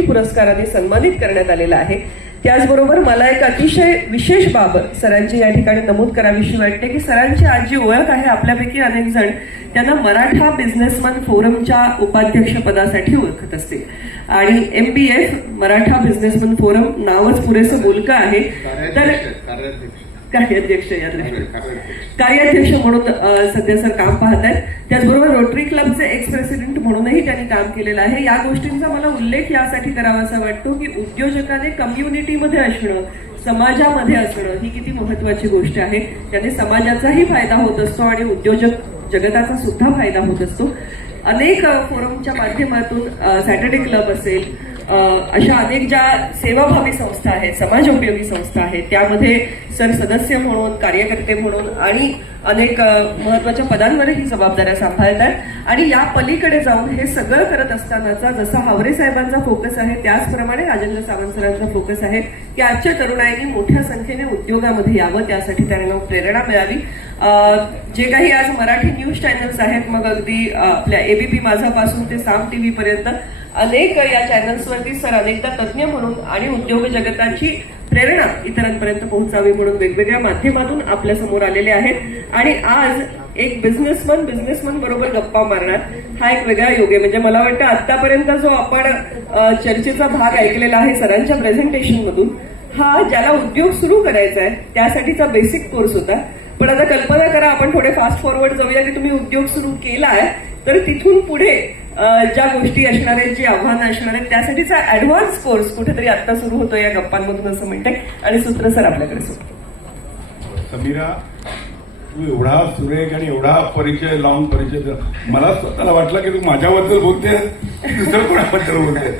पुरस्काराने सन्मानित करण्यात आलेला आहे. त्याचबरोबर मला एक अतिशय विशेष बाब सरांची या ठिकाणी नमूद करावीशी वाटते की सरांची आज जी ओळख आहे आपल्यापैकी अनेक जण त्यांना मराठा बिझनेसमन फोरमच्या उपाध्यक्षपदासाठी ओळखत असतील आणि MBF मराठा बिझनेसमन फोरम नावच पुरेसं बोलकं आहे. तर कार्याध्यक्ष म्हणून सध्या सर काम पाहत आहेत. त्याचबरोबर रोटरी क्लबचे एक्स प्रेसिडेंट म्हणूनही त्यांनी काम केलेलं आहे. या गोष्टींचा मला उल्लेख यासाठी करावासा वाटतो की उद्योजकाने कम्युनिटीमध्ये असणं, समाजामध्ये असणं ही किती महत्वाची गोष्ट आहे. त्याने समाजाचाही फायदा होत असतो आणि उद्योजक जगताचा सुद्धा फायदा होत असतो. अनेक फोरमच्या माध्यमातून सॅटर्डे क्लब असेल, अशा अनेक ज्या सेवाभावी संस्था आहेत, समाजोपयोगी संस्था आहेत, त्यामध्ये सर सदस्य म्हणून, कार्यकर्ते म्हणून आणि अनेक महत्वाच्या पदांवरही जबाबदाऱ्या सांभाळतात. आणि या पलीकडे जाऊन हे सगळं करत असतानाचा जसा हावरे साहेबांचा फोकस आहे त्याचप्रमाणे राजेंद्र सावंत सरांचा फोकस आहे की आजच्या तरुणाईंनी मोठ्या संख्येने उद्योगामध्ये यावं, त्यासाठी त्यांना प्रेरणा मिळावी. जे काही आज मराठी न्यूज चॅनल्स आहेत, मग अगदी आपल्या ABP माझापासून ते साम TV पर्यंत अनेक या चॅनल्सवरती सर अनेकदा तज्ज्ञ म्हणून आणि उद्योग जगताची प्रेरणा इतरांपर्यंत पोहोचावी म्हणून वेगवेगळ्या माध्यमातून आपल्या समोर आलेले आहेत. आणि आज एक बिझनेसमन बरोबर गप्पा मारणार हा एक वेगळा योग आहे. म्हणजे मला वाटतं आतापर्यंत जो आपण चर्चेचा भाग ऐकलेला आहे सरांच्या प्रेझेंटेशन मधून, हा ज्याला उद्योग सुरू करायचा आहे त्यासाठीचा बेसिक कोर्स होता. पण आता कल्पना करा, आपण थोडे फास्ट फॉरवर्ड जाऊया की तुम्ही उद्योग सुरू केलाय तर तिथून पुढे ज्या गोष्टी असणार आहेत, जी आव्हानं असणार आहेत, त्यासाठीचा ऍडव्हान्स कोर्स कुठेतरी आता सुरू होतो या गप्पांमधून असं म्हणते. आणि सूत्र सर आपल्याकडे समीरा, तू एवढा सुरेख आणि एवढा परिचय लावून परिचय मला स्वतःला वाटलं की तू माझ्याबद्दल बोलते दुसरं कोणाबद्दल बोलते.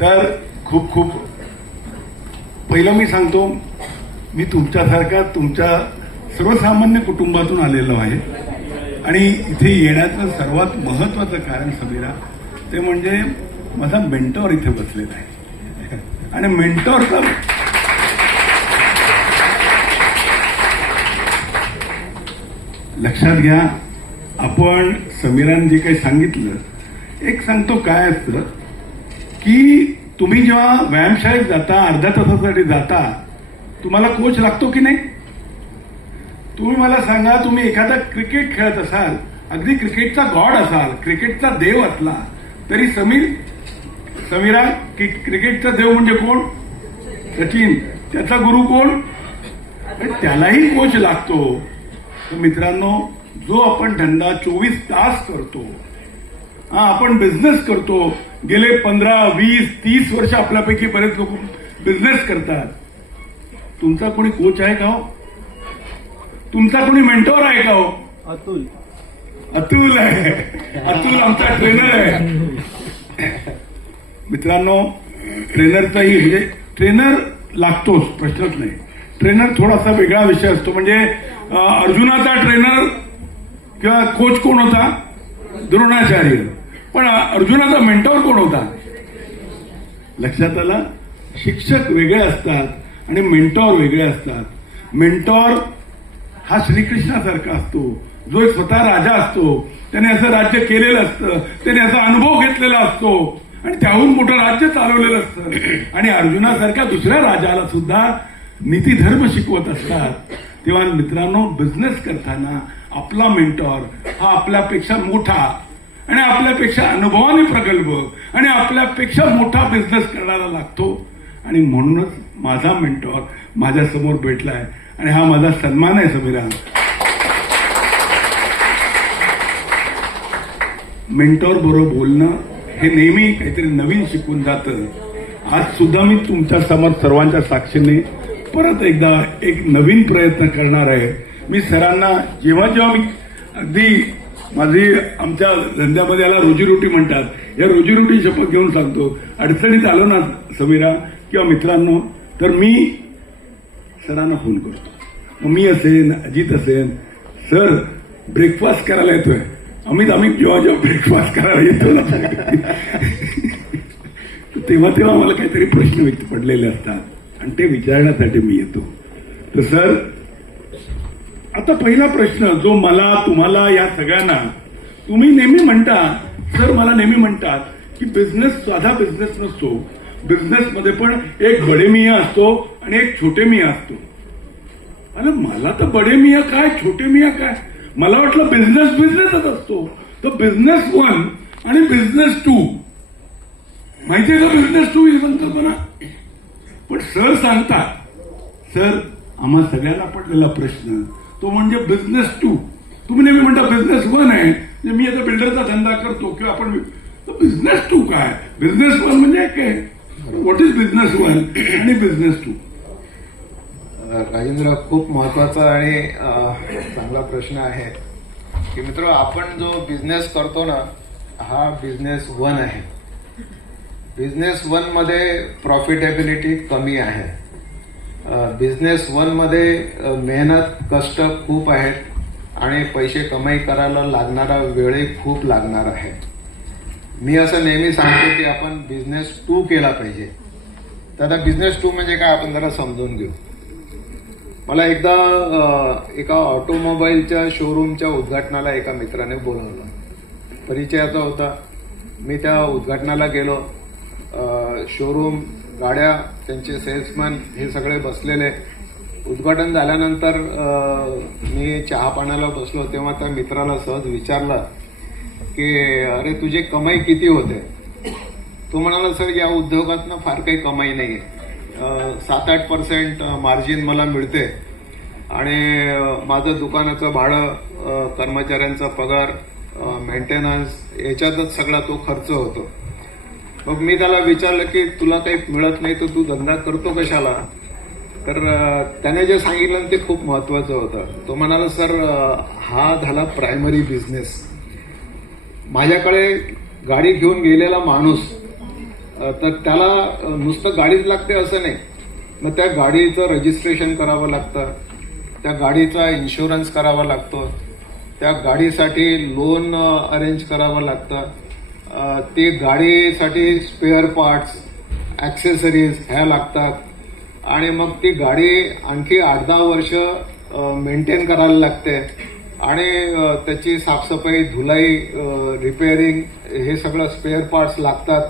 तर खूप खूप पहिलं मी सांगतो, मी तुमच्यासारखा तुमच्या सर्वसामान्य कुटुंबातून आलेलो आहे आणि इथे येण्याचं सर्वात महत्वाचं कारण समीरा ते म्हणजे माझा मेंटॉर इथे बसलेला आहे. आणि मेंटॉरचा लक्षात घ्या, आपण समीराने जे काही सांगितलं, एक सांगतो काय असतं की तुम्ही जेव्हा व्यायामशाळेत जाता, अर्ध्या तासासाठी जाता, तुम्हाला कोच लागतो की नाही? तुम्ही मला सांगा, तुम्ही एखादा क्रिकेट खेळत असाल, अगदी क्रिकेटचा गॉड असाल, क्रिकेटचा देव असला तरी समीरा क्रिकेटचा देव म्हणजे कोण? सचिन. त्याचा गुरु कोण? त्यालाही कोच लागतो. तर मित्रांनो, जो आपण धंदा 24 तास करतो, आपण बिझनेस करतो, गेले 15, 20, 30 वर्ष आपल्यापैकी बरेच लोक बिझनेस करतात. तुमचा कोणी कोच आहे का हो? तुमचा कोणी मेंटॉर आहे का हो? अतुल आहे. अतुल आमचा ट्रेनर आहे. मित्रांनो, ट्रेनरचाही म्हणजे ट्रेनर लागतोच, प्रश्नच नाही. ट्रेनर थोडासा वेगळा विषय असतो. म्हणजे अर्जुनाचा ट्रेनर किंवा कोच कोण होता? द्रोणाचार्य. पण अर्जुनाचा मेंटॉर कोण होता? लक्षात आलं? शिक्षक वेगळे असतात आणि मेंटॉर वेगळे असतात. मेंटॉर हा श्रीकृष्णासारखा असतो, जो एक स्वतः राजा असतो, त्याने असं राज्य केलेलं असतं, त्याने असा अनुभव घेतलेला असतो आणि त्याहून मोठं राज्य चालवलेलं असतं. आणि अर्जुनासारख्या दुसऱ्या राजाला सुद्धा नीतिधर्म शिकवत असतात. तेव्हा मित्रांनो, बिझनेस करताना आपला मेंटॉर हा आपल्यापेक्षा मोठा आणि आपल्यापेक्षा अनुभवाने प्रगल्भ आणि आपल्यापेक्षा मोठा बिझनेस करणारा लागतो. आणि म्हणूनच माझा मेंटॉर माझ्या समोर भेटलाय आणि हा माझा सन्मान आहे. समीरा, मेंटॉर बरोबर बोलणं हे नेहमी काहीतरी नवीन शिकून जातं. आज सुद्धा मी तुमच्या समोर सर्वांच्या साक्षीने परत एकदा एक नवीन प्रयत्न करणार आहे. मी सरांना जेव्हा मी अगदी माझी आमच्या धंद्यामध्ये याला रोजीरोटी म्हणतात, या रोजीरोटी शपथ घेऊन सांगतो, अडचणीत आलो ना समीरा किंवा मित्रांनो, तर मी सरांना फोन करतो. मग मी असेन, अजित असेन, सर ब्रेकफास्ट करायला येतोय. आम्ही जेव्हा ब्रेकफास्ट करायला येतो ना तेव्हा मला काहीतरी प्रश्न व्यक्त पडलेले असतात आणि ते विचारण्यासाठी मी येतो. तर सर, आता पहिला प्रश्न जो मला, तुम्हाला, या सगळ्यांना, तुम्ही नेहमी म्हणता, सर मला नेहमी म्हणतात की बिझनेस साधा बिझनेस नसतो. बिझनेसमध्ये पण एक बडे मिया असतो आणि एक छोटे मिया असतो. अरे मला तर बडे मिया काय छोटे मिया काय, मला वाटलं बिझनेसच असतो. तर बिझनेस 1 आणि बिझनेस 2 माहितीये का, बिझनेस 2 ही संकल्पना. पण सर सांगतात, सर आम्हा सगळ्यांना पडलेला प्रश्न तो म्हणजे बिझनेस 2. तुम्ही नेहमी म्हणता बिझनेस 1 आहे, म्हणजे मी आता बिल्डरचा धंदा करतो किंवा आपण बिझनेस 2 काय, बिझनेस 1 म्हणजे काय, व्हॉट इज बिझनेस 1 आणि बिझनेस 2. राजेंद्र, खूप महत्वाचा आणि चांगला प्रश्न आहे की मित्र, आपण जो बिझनेस करतो ना, हा बिझनेस 1 आहे. बिझनेस 1 मध्ये प्रॉफिटेबिलिटी कमी आहे. बिझनेस 1 मध्ये मेहनत कष्ट खूप आहेत आणि पैसे कमाई करायला लागणारा वेळही खूप लागणार आहे. मी असं नेहमी सांगतो की आपण बिझनेस 2 केला पाहिजे. तर आता बिझनेस 2 म्हणजे काय, आपण जरा समजून घेऊ. मला एकदा एका ऑटोमोबाईलच्या शोरूमच्या उद्घाटनाला एका मित्राने बोलवलं. परिचयाचा होता. मी त्या उद्घाटनाला गेलो. शोरूम, गाड्या, त्यांचे सेल्समॅन हे सगळे बसलेले. उद्घाटन झाल्यानंतर मी चहा पाण्याला बसलो तेव्हा त्या मित्राला सहज विचारलं की अरे तुझी कमाई किती होते. तो म्हणाला, सर या उद्योगातनं फार काही कमाई नाही आहे, 7-8% मार्जिन मला मिळते आणि माझं दुकानाचं भाडं, कर्मचाऱ्यांचा पगार, मेंटेनन्स याच्यातच सगळा तो खर्च होतो. मग मी त्याला विचारलं की तुला काही मिळत नाही तर तू धंदा करतो कशाला. तर त्याने जे सांगितलं ते खूप महत्वाचं होतं. तो म्हणाला, सर हा झाला प्रायमरी बिझनेस. माझ्याकडे गाडी घेऊन गेलेला माणूस, तर त्याला नुसतं गाडीच लागते असं नाही. मग त्या गाडीचं रजिस्ट्रेशन करावं लागतं, त्या गाडीचा इन्शुरन्स करावा लागतो, त्या गाडीसाठी लोन अरेंज करावं लागतं, ती गाडीसाठी स्पेअर पार्ट्स, ॲक्सेसरीज ह्या लागतात आणि मग ती गाडी आणखी 8-10 वर्ष मेंटेन करायला लागते आणि त्याची साफसफाई, धुलाई, रिपेअरिंग हे सगळं स्पेअर पार्ट्स लागतात.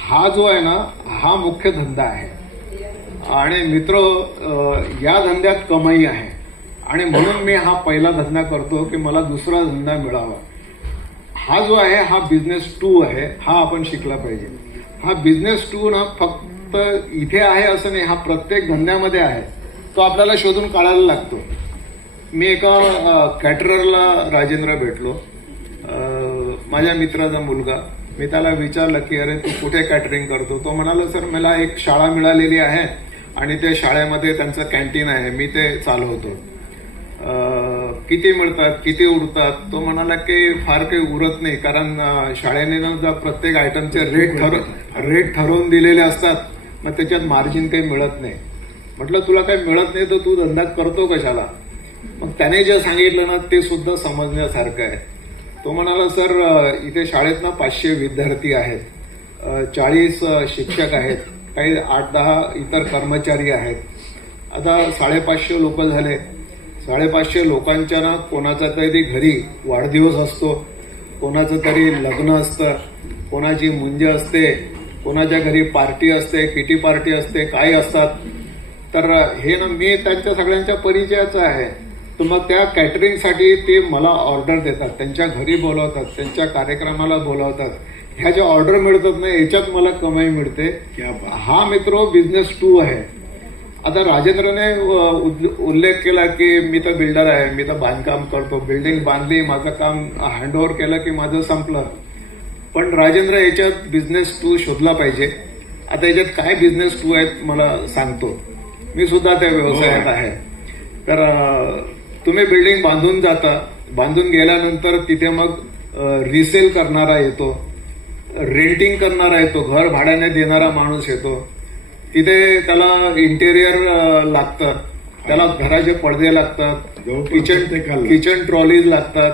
हा जो आहे ना, हा मुख्य धंदा आहे. आणि मित्र, या धंद्यात कमाई आहे आणि म्हणून मी हा पहिला धंदा करतो की मला दुसरा धंदा मिळावा. हा जो आहे हा बिझनेस 2 आहे. हा आपण शिकला पाहिजे. हा बिझनेस 2 ना फक्त इथे आहे असं नाही, हा प्रत्येक धंद्यामध्ये आहे. तो आपल्याला शोधून काढायला लागतो. मी एका कॅटररला राजेंद्र भेटलो, माझ्या मित्राचा मुलगा. मी त्याला विचारलं की अरे तू कुठे कॅटरिंग करतो. तो म्हणाला, सर मला एक शाळा मिळालेली आहे आणि त्या शाळेमध्ये त्यांचं कॅन्टीन आहे, मी ते चालवतो. किती मिळतात, किती उरतात. तो म्हणाला की फार काही उरत नाही, कारण शाळेने ना प्रत्येक आयटमचे रेट ठरवून दिलेले असतात, मग त्याच्यात मार्जिन काही मिळत नाही. म्हटलं तुला काही मिळत नाही तर तू धंदा करतो कशाला. मग त्याने जे सांगितलं ना ते सुद्धा समजण्यासारखं आहे. तो म्हणाला, सर इथे शाळेत ना 500 विद्यार्थी आहेत, 40 शिक्षक आहेत, काही 8-10 इतर कर्मचारी आहेत. आता 550 लोक झाले. 550 लोकांच्या ना कोणाचा तरी घरी वाढदिवस असतो, कोणाचं तरी लग्न असतं, कोणाची मुंज असते, कोणाच्या घरी पार्टी असते, किटी पार्टी असते, काय असतात. तर हे ना मी त्यांच्या सगळ्यांच्या परिचयाचं आहे. तर मग त्या कॅटरिंगसाठी ते मला ऑर्डर देतात, त्यांच्या घरी बोलवतात, त्यांच्या कार्यक्रमाला बोलवतात. ह्या ज्या ऑर्डर मिळतात ना याच्यात मला कमाई मिळते. हा मित्र बिझनेस 2 आहे. आता राजेंद्रने उल्लेख केला की मी तर बिल्डर आहे, मी तर बांधकाम करतो, बिल्डिंग बांधली, माझं काम हँडओव्हर केलं की माझं संपलं. पण राजेंद्र याच्यात बिझनेस 2 शोधला पाहिजे. आता याच्यात काय बिझनेस 2 आहेत मला सांगतो. मी सुद्धा त्या व्यवसायात आहे. तर तुम्ही बिल्डिंग बांधून जाता, बांधून गेल्यानंतर तिथे मग रिसेल करणारा येतो, रेंटिंग करणारा येतो, घर भाड्याने देणारा माणूस येतो. तिथे त्याला इंटेरियर लागतं, त्याला घराचे पडदे लागतात, किचन ट्रॉलीज लागतात,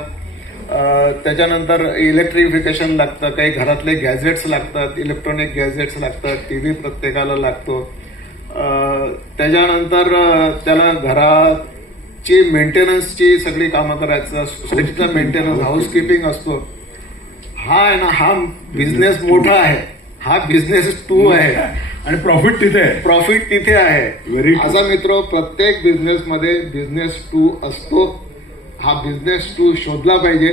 त्याच्यानंतर इलेक्ट्रिफिकेशन लागतं, काही घरातले गॅजेट्स लागतात, इलेक्ट्रॉनिक गॅजेट्स लागतात, टीव्ही प्रत्येकाला लागतो. त्याच्यानंतर त्याला घराची मेंटेनन्सची सगळी कामं करायचं, सोसायटीचा मेंटेनन्स, हाऊसकीपिंग असतो. हा आहे ना, हा बिझनेस मोठा आहे, हा बिझनेस 2 आहे आणि प्रॉफिट तिथे आहे. प्रॉफिट तिथे आहे. Very true. माझा मित्र, प्रत्येक बिझनेसमध्ये बिझनेस 2 असतो. हा बिझनेस 2 शोधला पाहिजे.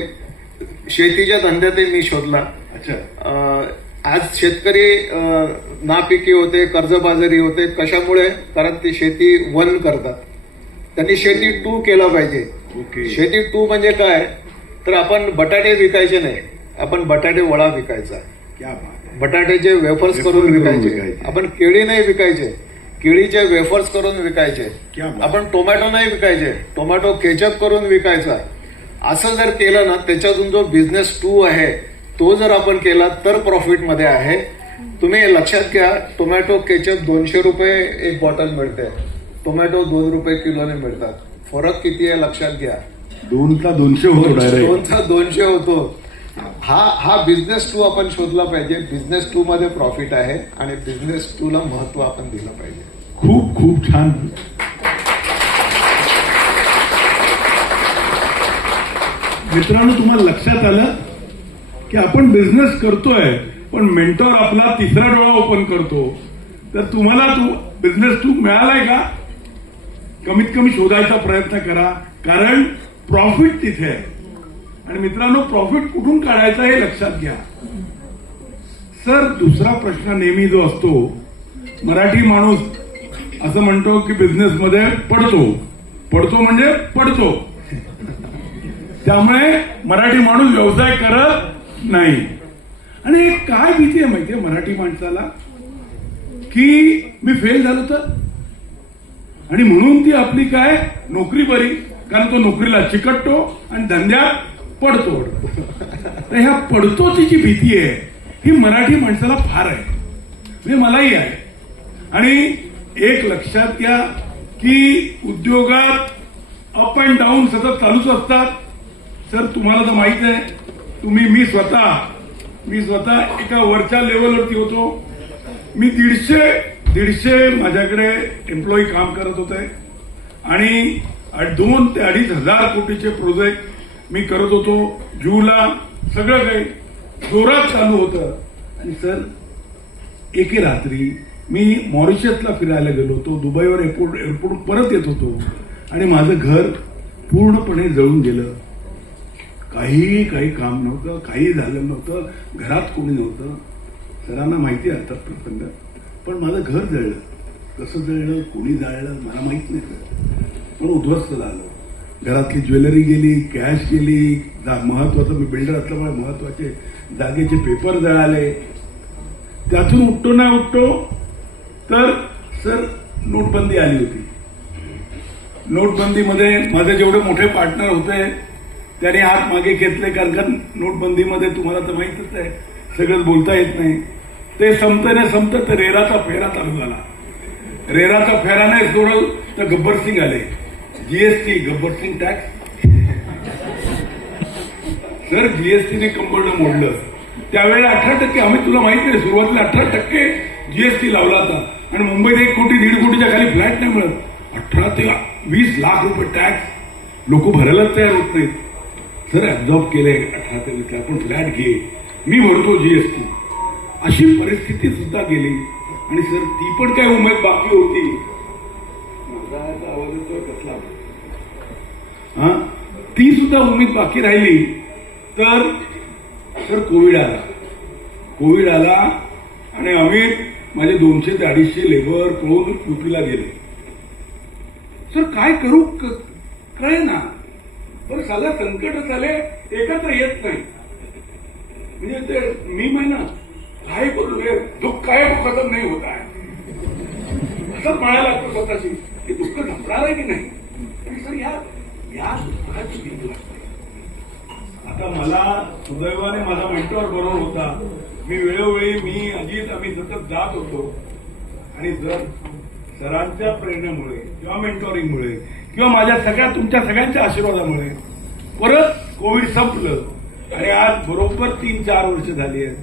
शेतीच्या धंद्यातही मी शोधला. अच्छा. आज शेतकरी नापिकी होते, कर्जबाजारी होते. कशामुळे? कारण ते शेती 1 करतात. त्यांनी शेती 2 केलं पाहिजे. ओके. शेती 2 म्हणजे काय? तर आपण बटाटे विकायचे नाही, आपण बटाटे वडा विकायचा. क्या बात आहे. बटाट्याचे वेफर्स करून विकायचे. आपण केळी नाही विकायचे, केळीचे वेफर्स करून विकायचे. क्या बात. आपण टोमॅटो नाही विकायचे, टोमॅटो केचप करून विकायचा. असं जर केलं ना, त्याच्यातून जो बिझनेस 2 आहे तो जर आपण केला तर प्रॉफिटमध्ये आहे. तुम्ही लक्षात घ्या, टोमॅटो केचप 200 रुपये एक बॉटल मिळते, टोमॅटो 2 रुपये किलोने मिळतात. फरक किती आहे लक्षात घ्या. 2चा 200 होतो डायरेक्ट. 2चा 200 होतो. हा बिझनेस 2 आपण शोधला पाहिजे. बिझनेस 2 मध्ये प्रॉफिट आहे आणि बिझनेस 2 ला महत्व आपण दिलं पाहिजे. खूप खूप छान. मित्रांनो, तुम्हाला लक्षात आलं की आपण बिझनेस करतोय पण मेंटॉर आपला तिसरा डोळा ओपन करतो. तर तुम्हाला बिझनेस 2 मिळालाय का? कमीत कमी शोधायचा प्रयत्न करा, कारण प्रॉफिट तिथे आहे. आणि मित्रांनो, प्रॉफिट कुठून काढायचा हे लक्षात घ्या. सर, दुसरा प्रश्न नेहमी जो असतो, मराठी माणूस असं म्हणतो की बिझनेसमध्ये पडतो म्हणजे पडतो. त्यामुळे मराठी माणूस व्यवसाय करत नाही. आणि एक काय भीती आहे माहितीये मराठी माणसाला, की मी फेल झालो तर, आणि म्हणून ती आपली काय नोकरी बरी, कारण तो नोकरीला चिकटतो आणि धंद्यात पडतो. तर ह्या पडतोची जी भीती आहे ही मराठी माणसाला फार आहे, म्हणजे मलाही आहे. आणि एक लक्षात घ्या की उद्योगात अप अँड डाऊन सतत चालूच असतात. सर, तुम्हाला तर माहित आहे, मी स्वतः एका वरच्या लेवलवरती होतो. मी 150 माझ्याकडे एम्प्लॉई काम करत होते आणि 2 ते 2.5 हजार कोटीचे प्रोजेक्ट मी करत होतो. जूला सगळं काही जोरात चालू होतं. आणि सर, एके रात्री मी मॉरिशसला फिरायला गेलो होतो. दुबईवर एअरपोर्ट परत येत होतो आणि माझं घर पूर्णपणे जळून गेलं. काही काम नव्हतं, काही झालं नव्हतं, घरात कोणी नव्हतं. सरांना माहिती आहे अर्थात प्रसंग, पण माझं घर जळलं. कसं जळलं, कोणी जाळलं मला माहित नाही. पण उद्ध्वस्त झालं. घरातली ज्वेलरी गेली, कॅश गेली, महत्वाचं, मी बिल्डर असल्यामुळे महत्वाचे जागेचे पेपर जळाले. त्यातून उठतो तर सर नोटबंदी आली होती. नोटबंदीमध्ये माझे जेवढे मोठे पार्टनर होते त्याने हात मागे घेतले, कारण नोटबंदीमध्ये तुम्हाला तर माहितच आहे सगळंच बोलता येत नाही. ते संपत तर रेराचा फेरा चालू झाला. रेराचा फेरा नाही सोडल तर गब्बर सिंग आले. GST, Gabbar Singh tax. Sir, जीएसटीने कंबरडं मोडलं. त्यावेळेला 18%, आम्ही तुला माहित नाही, सुरुवातीला 18% जीएसटी लावला होता आणि मुंबईत 1 कोटी 1.5 कोटीच्या खाली फ्लॅट नाही मिळत. 18 ते 20 लाख रुपये टॅक्स लोक भरायलाच तयार होत नाहीत. सर, ऍब्झॉर्ब केले 18 ते 20 लाख, पण फ्लॅट घे, मी भरतो जीएसटी. अशी परिस्थिती सुद्धा गेली. आणि सर, ती पण काय उमेद बाकी होती. माझा आवाज येतोय कसला? ती सुद्धा उमेद बाकी राहिली. तर सर, कोविड आला आणि आम्ही माझे 200 ते 250 लेबर पळून युपीला गेले. सर, काय करू कळे ना. पण सगळं संकट झाले, एकत्र येत नाही. म्हणजे ते मी महिना काय करू, दुःख काय खतम नाही होत आहे असं म्हणायला लागतो स्वतःशी. हे दुःख संपणार आहे की नाही. सर, या दुःखाची भीती वाटते. आता मला सुदैवाने माझा मेंटॉर बरोबर होता. मी वेळोवेळी अजित आम्ही सतत जात होतो. आणि जर सरांच्या प्रेरणेमुळे किंवा मेंटॉरिंगमुळे किंवा माझ्या तुमच्या सगळ्यांच्या आशीर्वादामुळे परत कोविड संपलं आणि आज बरोबर 3-4 वर्ष झाली आहेत.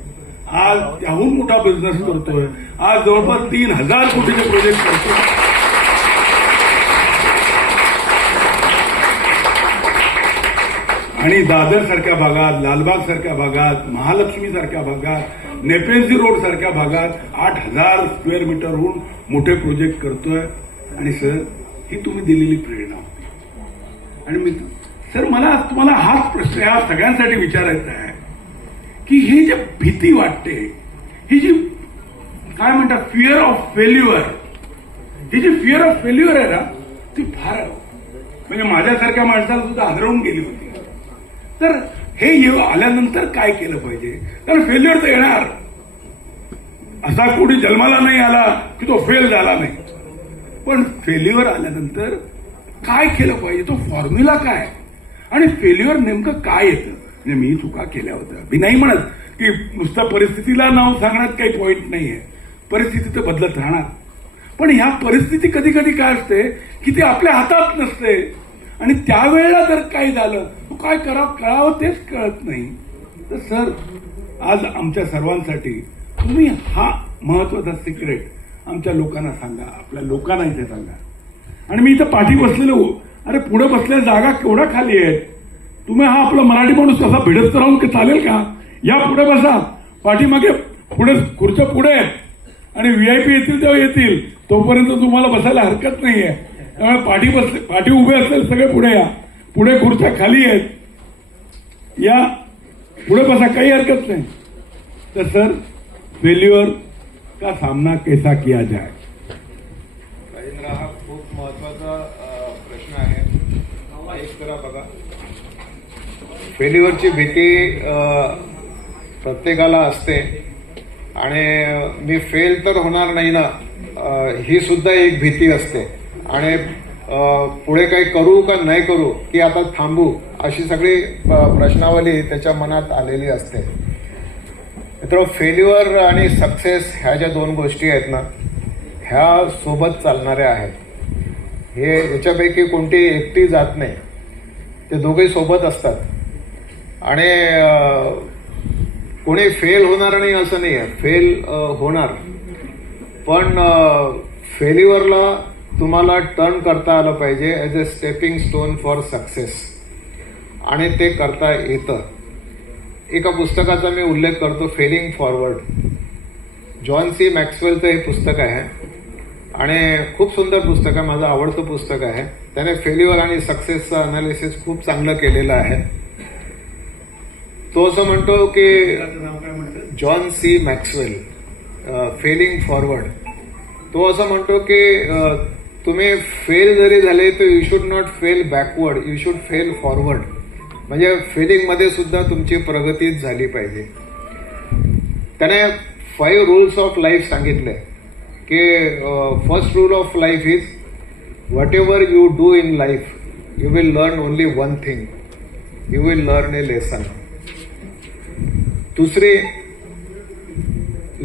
आज त्याहून मोठा बिझनेस करतोय. आज जवळपास 3,000 कोटीचे प्रोजेक्ट करतोय. आणि दादर सारख्या भागात, लालबाग सारख्या भागात, महालक्ष्मी सारख्या भागात, नेपेंझी रोड सारख्या भागात 8,000 स्क्वेअर मीटरहून मोठे प्रोजेक्ट करतोय. आणि सर, ही तुम्ही दिलेली प्रेरणा होती. आणि मी सर, मला तुम्हाला हाच प्रश्न या सगळ्यांसाठी विचारायचा आहे की ही जी भीती वाटते, ही जी काय म्हणतात फिअर ऑफ फेल्युअर, ही जी फिअर ऑफ फेल्युअर आहे ना, ती फार म्हणजे माझ्यासारख्या माणसाला सुद्धा हादरवून गेली होती. तर हे आल्यानंतर काय केलं पाहिजे? कारण फेल्युअर तर येणार. असा कोणी जन्माला नाही आला की तो फेल झाला नाही. पण फेल्युअर आल्यानंतर काय केलं पाहिजे, तो फॉर्म्युला काय, आणि फेल्युअर नेमकं काय येतं. म्हणजे मी चुका केल्या होत्या, मी नाही म्हणत की नुसतं परिस्थितीला नाव सांगण्यात काही पॉईंट नाहीये. परिस्थिती तर बदलत राहणार. पण ह्या परिस्थिती कधी कधी काय असते की ती आपल्या हातात नसते. आणि त्यावेळेला जर काही झालं तर काय कळावं तेच कळत नाही. तर सर, आज आमच्या सर्वांसाठी तुम्ही हा महत्वाचा सिक्रेट आमच्या लोकांना सांगा, आपल्या लोकांना इथे सांगा. आणि मी इथं पाठी बसलेलो, अरे पुढे बसल्या जागा केवढ्या खाली आहेत. तुम्ही हा आपला मराठी माणूस कसा भिडत राहून की चालेल का? या पुढे बसा, पाठीमागे पुढे खुर्च्या पुढे आहेत. आणि व्हीआयपी येतील तेव्हा येतील, तोपर्यंत तुम्हाला बसायला हरकत नाहीये. त्यामुळे पाठी उभे असेल सगळे पुढे या. पुढे खुर्च्या खाली आहेत, या पुढे बसा, काही हरकत नाही. तर सर, फेल्युअर का सामना कैसा किया जाए? राजेंद्र, हा खूप महत्वाचा प्रश्न आहे. एक करा बघा, फेल्युअरची भीती प्रत्येकाला असते. आणि मी फेल तर होणार नाही ना, ही सुद्धा एक भीती असते. आणि पुढे काही करू का नाही करू, की आता थांबू, अशी सगळी प्रश्नावली त्याच्या मनात आलेली असते. मित्र, फेल्युअर आणि सक्सेस ह्या ज्या दोन गोष्टी आहेत ना, ह्या सोबत चालणाऱ्या आहेत. हे याच्यापैकी कोणती एकटी जात नाही, ते दोघे सोबत असतात. आणि कोणी फेल होणार नाही असं नाही आहे, फेल होणार. पण फेल्युअरला तुम्हाला टर्न करता आलं पाहिजे as a stepping stone for success, आणि ते करता येतं. एका पुस्तकाचा मी उल्लेख करतो, फेलिंग फॉरवर्ड. जॉन सी मॅक्सवेलचं हे पुस्तक आहे आणि खूप सुंदर पुस्तक आहे, माझं आवडतं पुस्तक आहे. त्याने फेल्युअर आणि सक्सेसचं अनालिसिस खूप चांगलं केलेलं आहे. तो असं म्हणतो की John C Maxwell, failing forward, तो असं म्हणतो की तुम्ही फेल जरी झाले तर you should not fail backward, you should fail forward. म्हणजे फेलिंगमध्ये सुद्धा तुमची प्रगतीच झाली पाहिजे. त्याने 5 रूल्स ऑफ लाईफ सांगितले की first rule of life is whatever you do in life you will learn only one thing, you will learn a lesson. दुसरी,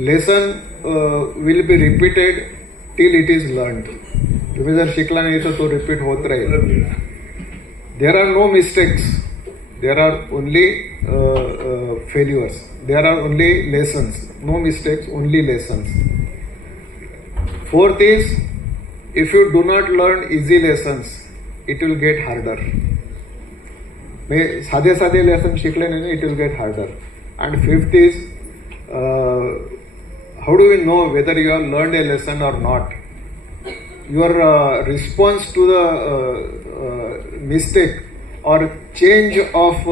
lesson will be repeated till it is learned. तुम्ही जर शिकला नाही तर तो repeat होत राहील. There are no mistakes, there are only failures, there are only lessons. No mistakes, only lessons. Fourth is, if you do not learn easy lessons it will get harder. म्हणजे साधे साधे लेसन शिकले नाही, it will get harder. And fifth is, how do we know whether you have learned a lesson or not? Your response to the mistake or change of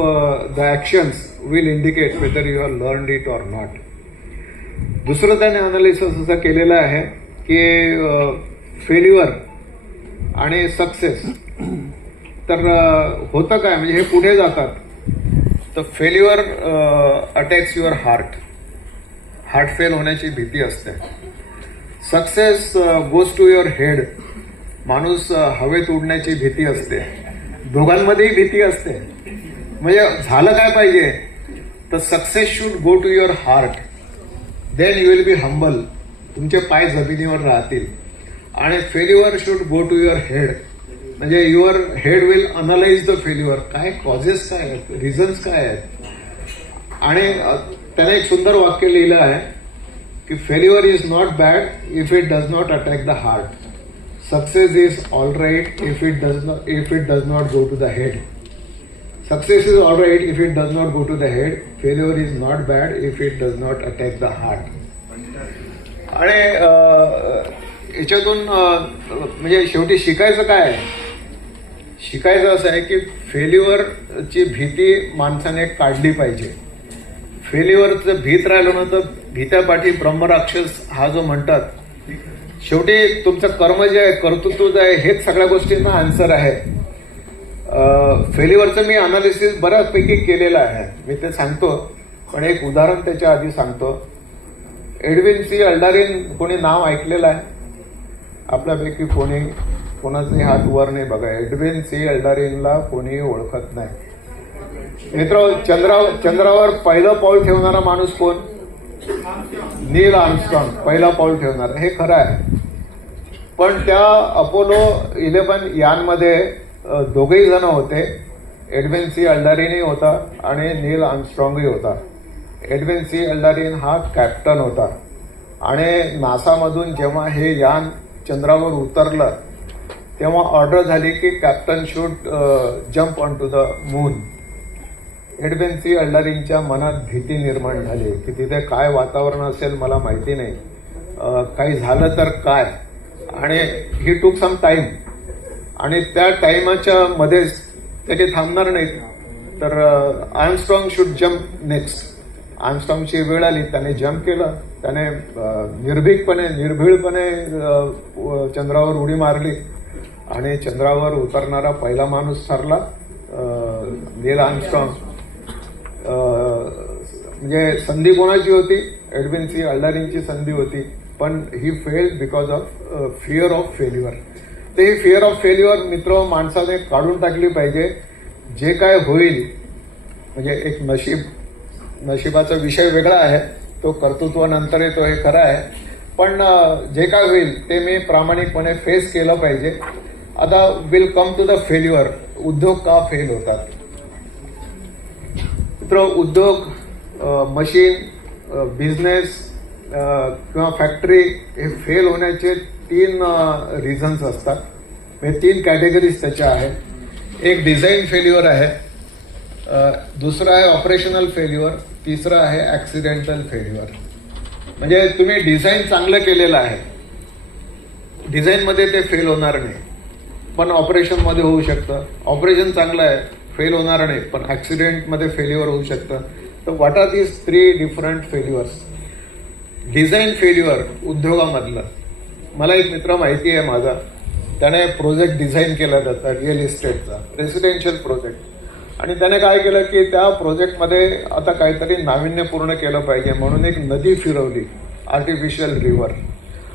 the actions will indicate whether you have learned it or not. दुसरं त्याने analysis असं केलेलं आहे की failure आणि success तर होतं काय, म्हणजे हे पुढे जातात. तर failure attacks your heart fail होण्याची भीती असते. Success goes to your head, माणूस हवेत उडण्याची भीती असते. दोघांमध्येही भीती असते. म्हणजे झालं काय पाहिजे तर success should go to your heart, then you will be humble, तुमचे पाय जमिनीवर राहतील. आणि failure should go to your head, म्हणजे your head will analyse the failure, काय कॉजेस काय आहेत, रिझन्स काय आहेत. आणि त्याने एक सुंदर वाक्य लिहिलं आहे की failure is not bad if it does not attack the heart, success is all right if it does not go to the head. Success is all right if it does not go to the head. Failure is not bad if it does not attack the heart. आणि याच्यातून म्हणजे शेवटी शिकायचं काय आहे? शिकायचं असं आहे की फेल्युअरची भीती माणसाने काढली पाहिजे. फेल्युअरचं भीत राहिलो ना तर भीत्यापाठी ब्रह्मराक्षस हा जो म्हणतात, शेवटी तुमचं कर्म जे आहे, कर्तृत्व जे आहे, हेच सगळ्या गोष्टींना आन्सर आहे. फेल्युअरचं मी अनालिसिस बऱ्याचपैकी केलेलं आहे, मी ते सांगतो, पण एक उदाहरण त्याच्या आधी सांगतो. एडविन सी अल्डारिन कोणी नाव ऐकलेलं आहे आपल्यापैकी? कोणाचे हात वर नाही बघा. एडविन सी अल्डारिनला कोणी ओळखत नाही. मित्र, चंद्रावर पहिलं पाऊल ठेवणारा माणूस कोण? नील आर्मस्ट्रॉंग पहिला पाऊल ठेवणार, हे खरं आहे. पण त्या अपोलो 11 यानमध्ये दोघेही जण होते. एडविन सी अल्डारिनही होता आणि नील आर्मस्ट्रॉंगही होता. एडविन सी अल्डारिन हा कॅप्टन होता. आणि नासामधून जेव्हा हे यान चंद्रावर उतरलं तेव्हा ऑर्डर झाली की captain should jump on to the moon. Edwin C अल्डारिनच्या मनात भीती निर्माण झाली की तिथे काय वातावरण असेल मला माहिती नाही, काही झालं तर काय. आणि ही टूक सम टाइम. आणि त्या टाइमाच्या मध्येच ते थांबणार नाहीत, तर आर्मस्ट्रॉंग शुड जम्प नेक्स्ट. आर्मस्ट्रॉंगची वेळ आली, त्याने जम्प केलं. त्याने निर्भीडपणे चंद्रावर उडी मारली आणि चंद्रावर उतरणारा पहिला माणूस ठरला नील आर्मस्ट्रॉंग. म्हणजे संधी कोणाची होती? एडविन सी अल्डारिनची संधी होती, पण he failed because of fear of failure. तर ही फिअर ऑफ फेल्युअर मित्र माणसाने काढून टाकली पाहिजे. जे काय होईल म्हणजे एक नशिबाचा विषय वेगळा आहे, तो कर्तृत्वानंतर येतो हे खरं आहे, पण जे काय होईल ते मी प्रामाणिकपणे फेस केलं पाहिजे. आता will come to the failure. उद्योग का फेल होतात? मित्र, उद्योग, मशीन, बिझनेस किंवा फॅक्टरी हे फेल होण्याचे 3 रिझन्स असतात. म्हणजे 3 कॅटेगरीज त्याच्या आहेत. एक डिझाईन फेल्युअर आहे, दुसरं आहे ऑपरेशनल फेल्युअर, तिसरं आहे ऍक्सिडेंटल फेल्युअर. म्हणजे तुम्ही डिझाईन चांगलं केलेलं आहे, डिझाईनमध्ये ते फेल होणार नाही, पण ऑपरेशनमध्ये होऊ शकतं. ऑपरेशन चांगलं आहे, फेल होणार नाही, पण ऍक्सिडेंटमध्ये फेल्युअर होऊ शकतं. तर what are these 3 different failures? Design failure उद्योगामधलं. मला एक मित्र माहिती आहे माझा, त्याने प्रोजेक्ट डिझाईन केला जाता रिअल इस्टेटचा, रेसिडेन्शियल प्रोजेक्ट. आणि त्याने काय केलं की त्या प्रोजेक्टमध्ये आता काहीतरी नाविन्यपूर्ण केलं पाहिजे म्हणून एक नदी फिरवली, आर्टिफिशियल रिव्हर.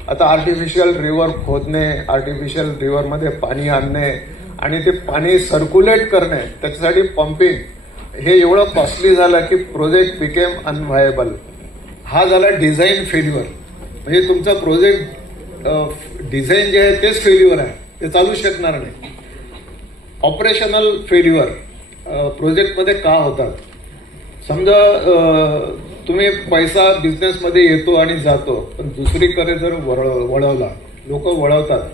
आता आर्टिफिशियल रिव्हर खोदणे, आर्टिफिशियल रिव्हरमध्ये पाणी आणणे आणि ते पाणी सर्क्युलेट करणे, त्याच्यासाठी पंपिंग, हे एवढं कॉस्टली झालं की प्रोजेक्ट बिकेम अनव्हायबल. हा झाला डिझाईन फेल्युअर. म्हणजे तुमचा प्रोजेक्ट डिझाईन जे आहे तेच फेल्युअर आहे, ते चालू शकणार नाही. ऑपरेशनल फेल्युअर प्रोजेक्टमध्ये का होतात? समजा तुम्ही पैसा बिझनेसमध्ये येतो आणि जातो, पण दुसरीकडे जर वळवला, लोक वळवतात.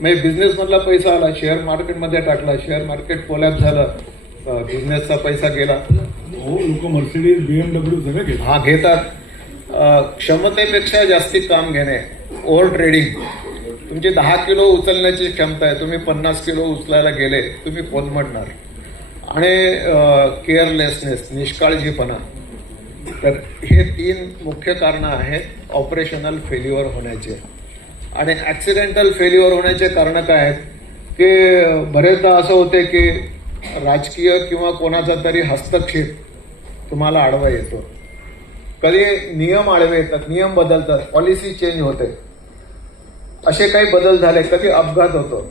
म्हणजे बिझनेसमधला पैसा आला, शेअर मार्केटमध्ये टाकला, शेअर मार्केट कोलॅप्स झालं, बिझनेसचा पैसा गेला. लोक मर्सिडीज, BMW सगळं घेतात. हा, घेतात. क्षमतेपेक्षा जास्ती काम घेणे, ओव्हर ट्रेडिंग. तुमची 10 किलो उचलण्याची क्षमता आहे, तुम्ही 50 किलो उचलायला गेले, तुम्ही कोलमडणार. आणि केअरलेसनेस, निष्काळजीपणा. तर हे 3 मुख्य कारणं आहेत ऑपरेशनल फेल्युअर होण्याचे. आणि ऍक्सिडेंटल फेल्युअर होण्याचे कारणं काय आहेत की बरेचदा असं होते की राजकीय किंवा कोणाचा तरी हस्तक्षेप तुम्हाला आडवा येतो. कधी नियम आडवे येतात, नियम बदलतात, पॉलिसी चेंज होते, असे काही बदल झाले, कधी अपघात होतो.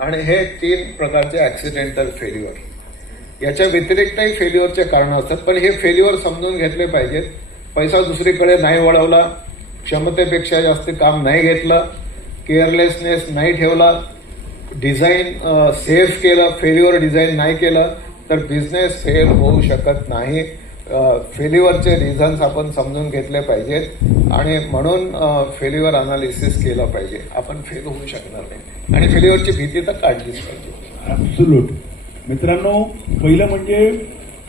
आणि हे 3 प्रकारचे ऍक्सिडेंटल फेल्युअर. याच्या व्यतिरिक्तही फेल्युअरचे कारणं असतात, पण हे फेल्युअर समजून घेतले पाहिजेत. पैसा दुसरीकडे नाही वळवला, क्षमतेपेक्षा जास्त काम नाही घेतलं, केअरलेसनेस नाही ठेवला, डिझाईन सेफ केलं, फेल्युअर डिझाईन नाही केलं, तर बिझनेस फेल होऊ शकत नाही. फेल्युअरचे रिझन्स आपण समजून घेतले पाहिजेत आणि म्हणून फेल्युअर अनालिसिस केलं पाहिजे. आपण फेल होऊ शकणार नाही आणि फेल्युअरची भीती तर काढलीच पाहिजे. ऍब्सोल्यूट. मित्रांनो, पहिलं म्हणजे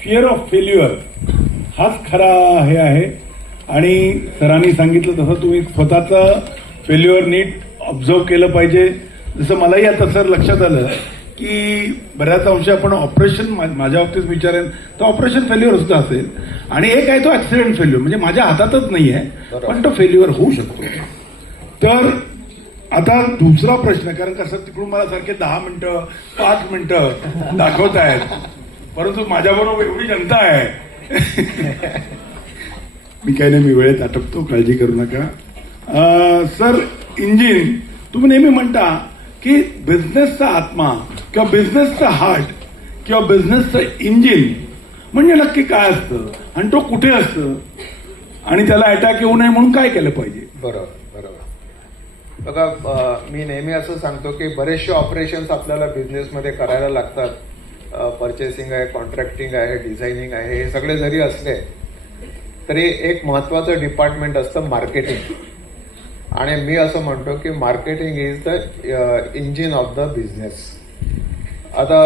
फिअर ऑफ फेल्युअर हाच खरा हे आहे. आणि सरांनी सांगितलं तसं तुम्ही स्वतःचं फेल्युअर नीट ऑब्झर्व केलं पाहिजे. जसं मलाही आता सर लक्षात आलं की बऱ्याच अंशी आपण ऑपरेशन, माझ्या बाबतीत विचारेन तर ऑपरेशन फेल्युअर सुद्धा असेल, आणि एक आहे तो ऍक्सिडेंट फेल्युअर, म्हणजे माझ्या हातातच नाही आहे पण तो फेल्युअर होऊ शकतो. तर आता दुसरा प्रश्न, कारण कसं तिकडून मला सारखे 10 मिनिटं 5 मिनिटं दाखवत आहेत, परंतु माझ्याबरोबर एवढी जनता आहे. मी काही नाही, मी वेळेत आटपतो, काळजी करू नका. सर, इंजिन तुम्ही नेहमी म्हणता की बिझनेसचा आत्मा किंवा बिझनेसचा हार्ट किंवा बिझनेसचं इंजिन म्हणजे नक्की काय असतं आणि तो कुठे असतं आणि त्याला अटॅक येऊ नये म्हणून काय केलं पाहिजे? बरोबर बरोबर. बघा, मी नेहमी असं सांगतो की बरेचसे ऑपरेशन्स आपल्याला बिझनेसमध्ये करायला लागतात. परचेसिंग आहे, कॉन्ट्रॅक्टिंग आहे, डिझायनिंग आहे, हे सगळे जरी असले तरी एक महत्वाचं डिपार्टमेंट असतं मार्केटिंग. आणि मी असं म्हणतो की marketing is the engine of the business. आता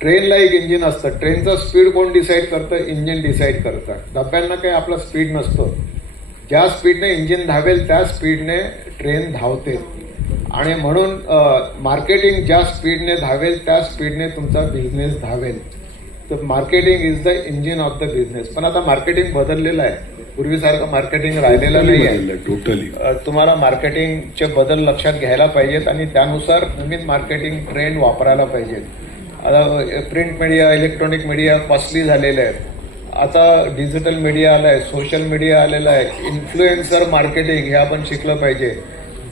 ट्रेनला एक इंजिन असतं, ट्रेनचं स्पीड कोण डिसाईड करतं? इंजिन डिसाईड करतं. डब्यांना काही आपला स्पीड नसतो, ज्या स्पीडने इंजिन धावेल त्या स्पीडने ट्रेन धावते. आणि म्हणून मार्केटिंग ज्या स्पीडने धावेल त्या स्पीडने तुमचा बिझनेस धावेल. तर marketing is the engine of the business. पण आता मार्केटिंग बदललेलं आहे, पूर्वीसारखं मार्केटिंग राहिलेलं नाही आहे. टोटली तुम्हाला मार्केटिंगचे बदल लक्षात घ्यायला पाहिजेत आणि त्यानुसार नवीन मार्केटिंग ट्रेंड वापरायला पाहिजेत. आता print media, electronic media costly झालेले आहेत. आता डिजिटल मीडिया आलाय, सोशल मीडिया आलेला आहे, इन्फ्लुएन्सर मार्केटिंग हे आपण शिकलं पाहिजे,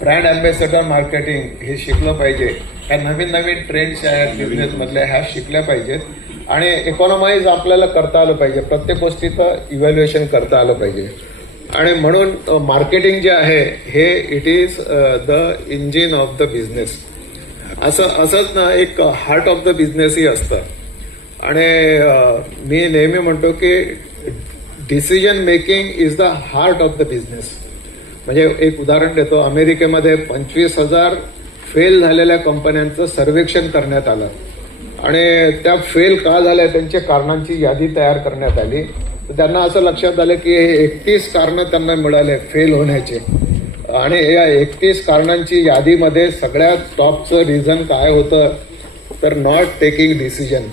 ब्रँड अँबॅसेडर मार्केटिंग हे शिकलं पाहिजे. ह्या नवीन नवीन ट्रेंड्स आहेत बिझनेसमधल्या, ह्या शिकल्या पाहिजेत. आणि इकॉनॉमाइज आपल्याला करता आलं पाहिजे, प्रत्येक गोष्टीचं इव्हॅल्युएशन करता आलं पाहिजे. आणि म्हणून मार्केटिंग जे आहे हे it is the engine of the business. असंच ना एक हार्ट ऑफ द बिझनेसही असतं. आणि मी नेहमी म्हणतो की decision making is the heart of the business. म्हणजे एक उदाहरण देतो, अमेरिकेमध्ये 25,000 फेल झालेल्या कंपन्यांचं सर्वेक्षण करण्यात आलं आणि त्या फेल का झाल्या त्यांच्या कारणांची यादी तयार करण्यात आली. तर त्यांना असं लक्षात आलं की 31 कारणं त्यांना मिळाले फेल होण्याचे. आणि या 31 कारणांची यादीमध्ये सगळ्यात टॉपचं रिझन काय होतं तर नॉट टेकिंग डिसिजन.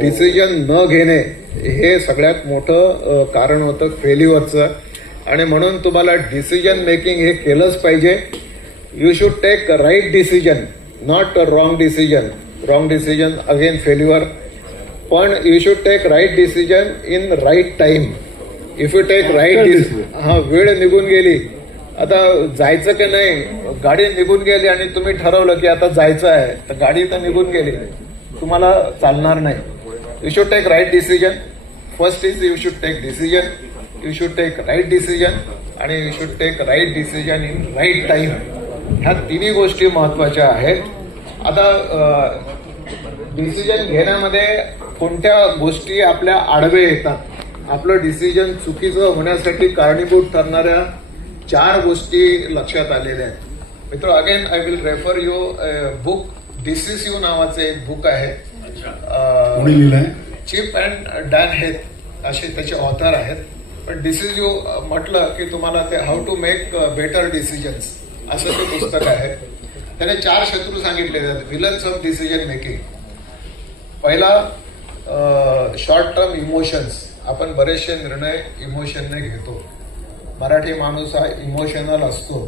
डिसिजन न घेणे हे सगळ्यात मोठं कारण होतं फेल्युअरचं. आणि म्हणून तुम्हाला डिसिजन मेकिंग हे केलंच पाहिजे. You should take right decision, not wrong decision. Wrong decision again failure. पण you should take right decision in right time. If you take right decision, वेळ निघून गेली, आता जायचं की नाही, गाडी निघून गेली आणि तुम्ही ठरवलं की आता जायचं आहे, तर गाडी तर निघून गेली, तुम्हाला चालणार नाही. You should take right decision. First is you should take decision, you should take right decision आणि you should take right decision in right time. ह्या तिन्ही गोष्टी महत्वाच्या आहेत. आता डिसिजन घेण्यामध्ये कोणत्या गोष्टी आपल्या आडवे येतात, आपलं डिसिजन चुकीचं होण्यासाठी कारणीभूत ठरणाऱ्या 4 गोष्टी लक्षात आलेल्या आहेत. मित्र, again I will refer you book decisive नावाचे एक बुक आहे. चिप अँड डॅन हेथ असे त्याचे ऑथर आहेत. पण डिसिसिव्ह म्हटलं की तुम्हाला ते how to make better decisions असं ते पुस्तक आहे. त्याने 4 शत्रू सांगितले आहेत, विलन्स ऑफ डिसिजन मेकिंग. पहिला शॉर्ट टर्म इमोशन्स. आपण बरेचसे निर्णय इमोशनने घेतो. मराठी माणूस हा इमोशनल असतो.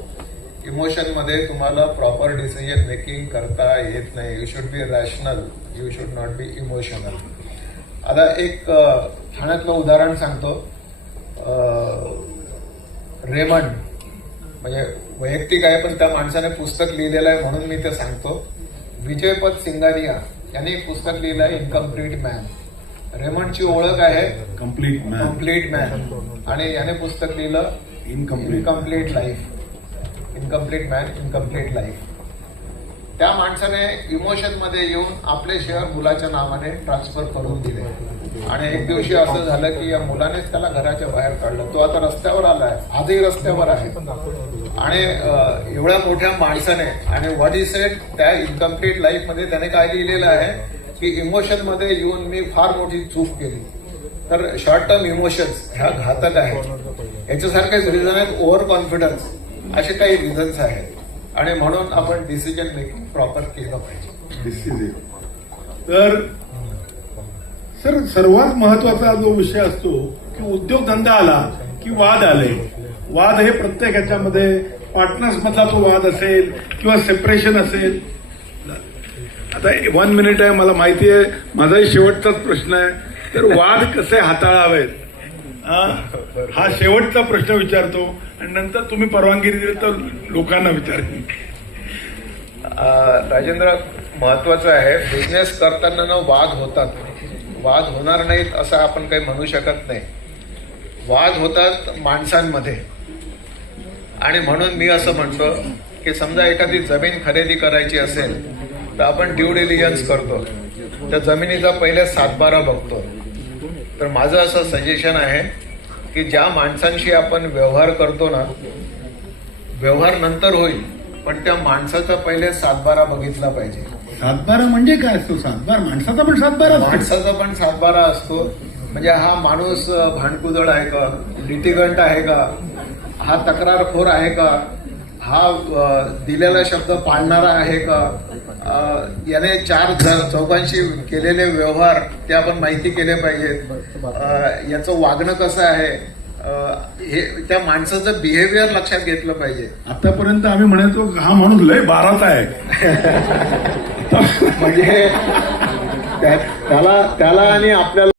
इमोशनमध्ये तुम्हाला प्रॉपर डिसिजन मेकिंग करता येत नाही. You should be rational, you should not be emotional. आता एक ठाण्यातलं उदाहरण सांगतो. रेमंड, म्हणजे वैयक्तिक आहे पण त्या माणसाने पुस्तक लिहिलेलं आहे म्हणून मी ते सांगतो. विजयपत सिंगानिया यांनी एक पुस्तक लिहिलं आहे, इनकम्प्लीट मॅन. रेमंडची ओळख आहे कम्प्लीट मॅन आणि याने पुस्तक लिहिलं incomplete life. Incomplete man, incomplete life. त्या माणसाने इमोशन मध्ये येऊन आपले शेअर मुलाच्या नावाने ट्रान्सफर करून दिले. आणि एक दिवशी असं झालं की या मुलानेच त्याला घराच्या बाहेर काढलं. तो आता रस्त्यावर आलाय, आजही रस्त्यावर आहे. आणि एवढ्या मोठ्या माणसाने, आणि व्हॉट इज सेड त्या इनकम्प्लीट लाईफ मध्ये त्याने काय लिहिलेलं आहे की इमोशन मध्ये येऊन मी फार मोठी चूक केली. तर शॉर्ट टर्म इमोशन्स ह्या घातक आहेत. याच्यासारखेच रिझन आहेत ओव्हर कॉन्फिडन्स, असे काही रिझन्स आहेत. आणि म्हणून आपण डिसिजन मेकिंग प्रॉपर केलं पाहिजे. तर सर सर्वात महत्वाचा जो विषय असतो की उद्योगधंदा आला की वाद आले. वाद हे प्रत्येक ह्याच्यामध्ये पार्टनर्स मधला तो वाद असेल किंवा सेपरेशन असेल. आता 1 मिनिट आहे, मला माहिती आहे माझाही शेवटचाच प्रश्न आहे. तर वाद कसे हाताळावेत हा शेवटचा प्रश्न विचारतो आणि नंतर तुम्ही परवानगी दिली तर लोकांना विचारेन. राजेंद्र, महत्वाचं आहे बिझनेस करताना ना वाद होतात. वाद होणार नाहीत असं आपण काही म्हणू शकत नाही. वाद होतात माणसांमध्ये. आणि म्हणून मी असं म्हणतो की समजा एखादी जमीन खरेदी करायची असेल तर आपण ड्यू डिलिजन्स करतो. त्या जमिनीचा पहिले 7-12 बघतो. तर माझं असं सजेशन आहे की ज्या माणसांशी आपण व्यवहार करतो ना, व्यवहार नंतर होईल पण त्या माणसाचा पहिले 7-12 बघितला पाहिजे. 7-12 म्हणजे काय असतो? 7-12 माणसाचा पण 7-12 माणसाचा पण 7-12 असतो. म्हणजे हा माणूस भांडकुदळ आहे का, लिटिगंट आहे का, हा तक्रारखोर आहे का, हा दिलेला शब्द पाळणारा आहे का, याने 4-4 केलेले व्यवहार ते आपण माहिती केले पाहिजेत. याचं वागणं कसं आहे हे त्या माणसाचं बिहेवियर लक्षात घेतलं पाहिजे. आतापर्यंत आम्ही म्हणायचो हा माणूस लय 12चा आहे. म्हणजे त्याला आणि आपल्याला